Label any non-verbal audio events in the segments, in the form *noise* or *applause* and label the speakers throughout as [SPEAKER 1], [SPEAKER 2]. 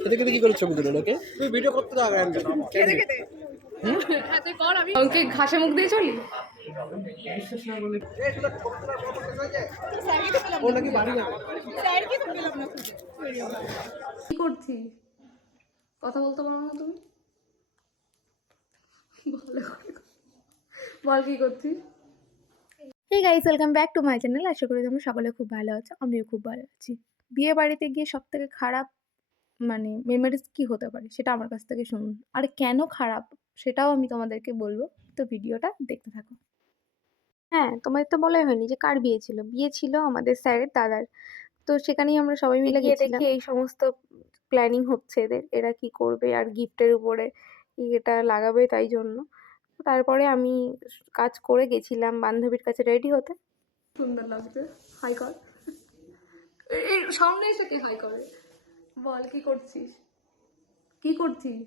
[SPEAKER 1] খেতে খেতে কি করে ছবি তুলে লোকে
[SPEAKER 2] তুই ভিডিও করতে দাও আগে
[SPEAKER 3] খেতে খেতে কর আমি। ওকে ঘাসে মুখ দিয়ে চলি? কি করছিস? কথা বলতে পারো না তুমি। বল। কি করছিস?
[SPEAKER 4] Hey guys welcome back to my channel আশা করি তোমরা সকলে খুব ভালো আছো আমিও খুব ভালো আছি। বিয়ে বাড়িতে গিয়ে সব থেকে খারাপ মানে মেমোরিজ কী হতে পারে সেটা আমার কাছ থেকে শুনুন। আর কেন খারাপ সেটাও আমি তোমাদেরকে বলব। তো ভিডিওটা দেখতে থাকো। হ্যাঁ তোমাদের তো বলাই হয়নি যে কার বিয়ে ছিল। বিয়ে ছিল আমাদের স্যারের দাদার। তো সেখানেই আমরা সবাই মিলে গিয়ে দেখি এই সমস্ত প্ল্যানিং হচ্ছে এদের। এরা কি করবে আর গিফটের উপরে এটা লাগাবে তাই জন্য। তো তারপরে আমি কাজ করে গেছিলাম বান্ধবীর কাছে রেডি হতে।
[SPEAKER 3] সুন্দর লাগছে। হাই কর সামনে এসে কে হাই করে বল কি করছিস? কি করছিস?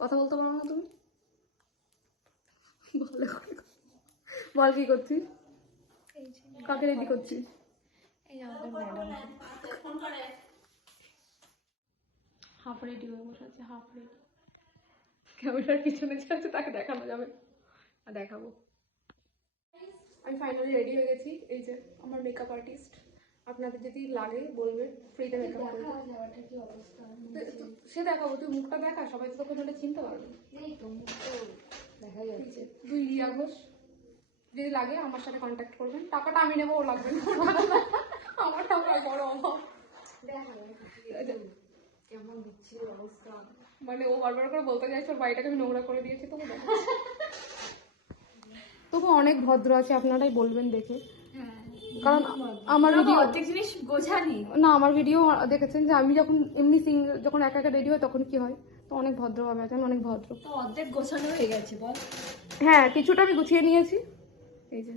[SPEAKER 3] কথা বলতে পারো না তুমি? বল কি করছিস? কাকে রেডি করছিস? হাফ রেডি হয়ে বসে আছে হাফ রেডি ক্যামেরার পিছনে যে আছে তাকে দেখানো যাবে। আর দেখাবো। আমি ফাইনালি রেডি হয়ে গেছি। এই যে আমার মেকআপ আর্টিস্ট আপনাদের যদি লাগে বলবেন ফ্রিতে মেকআপ তো- সে দেখাবো তুই মুখটা দেখা সবাই তো তোকে ধরে চিনতে পারবে। দেখা যাচ্ছে। দুই রিয়া ঘোষ যদি লাগে আমার সাথে কন্ট্যাক্ট করবেন। টাকাটা আমি নেব ও লাগবে না। আমার টাকা বড় অভাব। মানে ও বারবার করে বলতে চাইছে ওর বাড়িটাকে আমি নোংরা করে দিয়েছি তবু দেখো *laughs* তবু অনেক ভদ্র আছে আপনারাই বলবেন দেখে। কারণ আমার ভিডিও
[SPEAKER 5] অর্ধেক জিনিস গোছানি।
[SPEAKER 3] না আমার ভিডিও দেখেছেন যে আমি যখন এমনি সিং যখন একা একা রেডি হয় তখন কি হয়? তো অনেক ভদ্রভাবে আছে আমি অনেক ভদ্র।
[SPEAKER 5] তো অর্ধেক গোছানো হয়ে গেছে বল।
[SPEAKER 3] হ্যাঁ কিছুটা আমি গুছিয়ে নিয়েছি। এই যে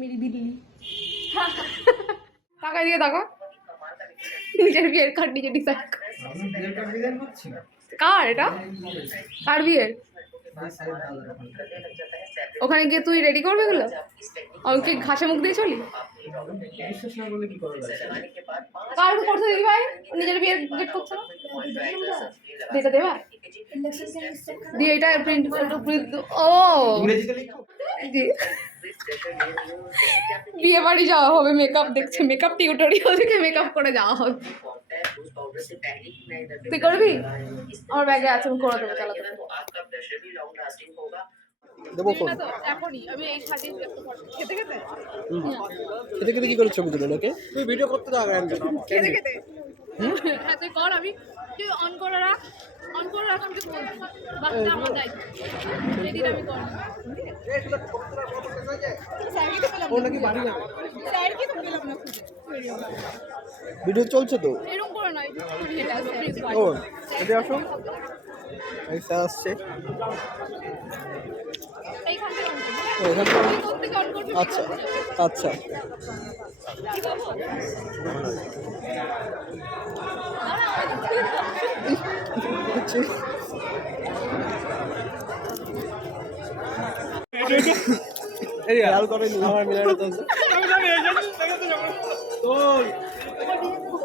[SPEAKER 3] মিরি দিল্লি। *laughs* টাকা দিয়ে টাকা নিজের বিয়ের কার্ড নিজে ডিসাইড কার। এটা? কার বিয়ের? ওখানে গিয়ে তুই রেডি করবে এগুলো? আমি কি ঘাসে মুখ দিয়ে চলি?
[SPEAKER 1] করা
[SPEAKER 3] করছে দিদি ভাই নিজের করছে না। দেবা? দিয়ে এটা প্রিন্ট প্রিন্ট ও! বিয়ে বাড়ি যাওয়া হবে মেকআপ দেখছে। মেকআপ টিউটোরিয়াল থেকে মেকআপ করে যাওয়া হবে। তুই করবি? আমার ব্যাগে আছে আমি করে দেবো চালাতে
[SPEAKER 1] দেবো ফোন
[SPEAKER 3] এখনই। আমি এই সাজে খেতে খেতে?
[SPEAKER 1] কি করে ছবি তুলে লোকে
[SPEAKER 2] তুই ভিডিও করতে দাও
[SPEAKER 3] খেতে খেতে? হ্যাঁ তুই কর আমি। তুই অন করে রাখ। অন করে রাখ আমি বলছি। বাকিটা আমার দায়িত্ব রেডি আমি কর স্যারকে তো পেলাম
[SPEAKER 1] ও নাকি বাড়ি যাবে
[SPEAKER 3] স্যারকে তো পেলাম না খুঁজে।
[SPEAKER 1] ভিডিও চলছে তো?
[SPEAKER 3] এরকম করে নয় এটা
[SPEAKER 1] ও এদিকে আসো। আসছে। আচ্ছা আচ্ছা।
[SPEAKER 3] কি
[SPEAKER 1] খেয়াল করেনি আমার মিলানো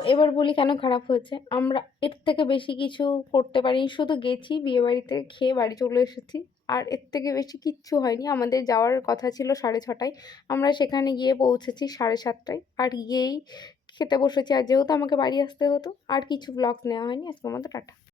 [SPEAKER 4] এবার বলি কেন খারাপ হয়েছে? আমরা এর থেকে বেশি কিছু করতে পারি শুধু গেছি বিয়ে বাড়িতে খেয়ে বাড়ি চলে এসেছি। আর এর থেকে বেশি কিচ্ছু হয়নি। আমাদের যাওয়ার কথা ছিল সাড়ে ছটায়। আমরা সেখানে গিয়ে পৌঁছেছি সাড়ে সাতটায়। আর গিয়েই খেতে বসেছি। আর যেহেতু আমাকে বাড়ি আসতে হতো, আর কিছু ব্লগ নেওয়া হয়নি, আজকের মতো টাটা।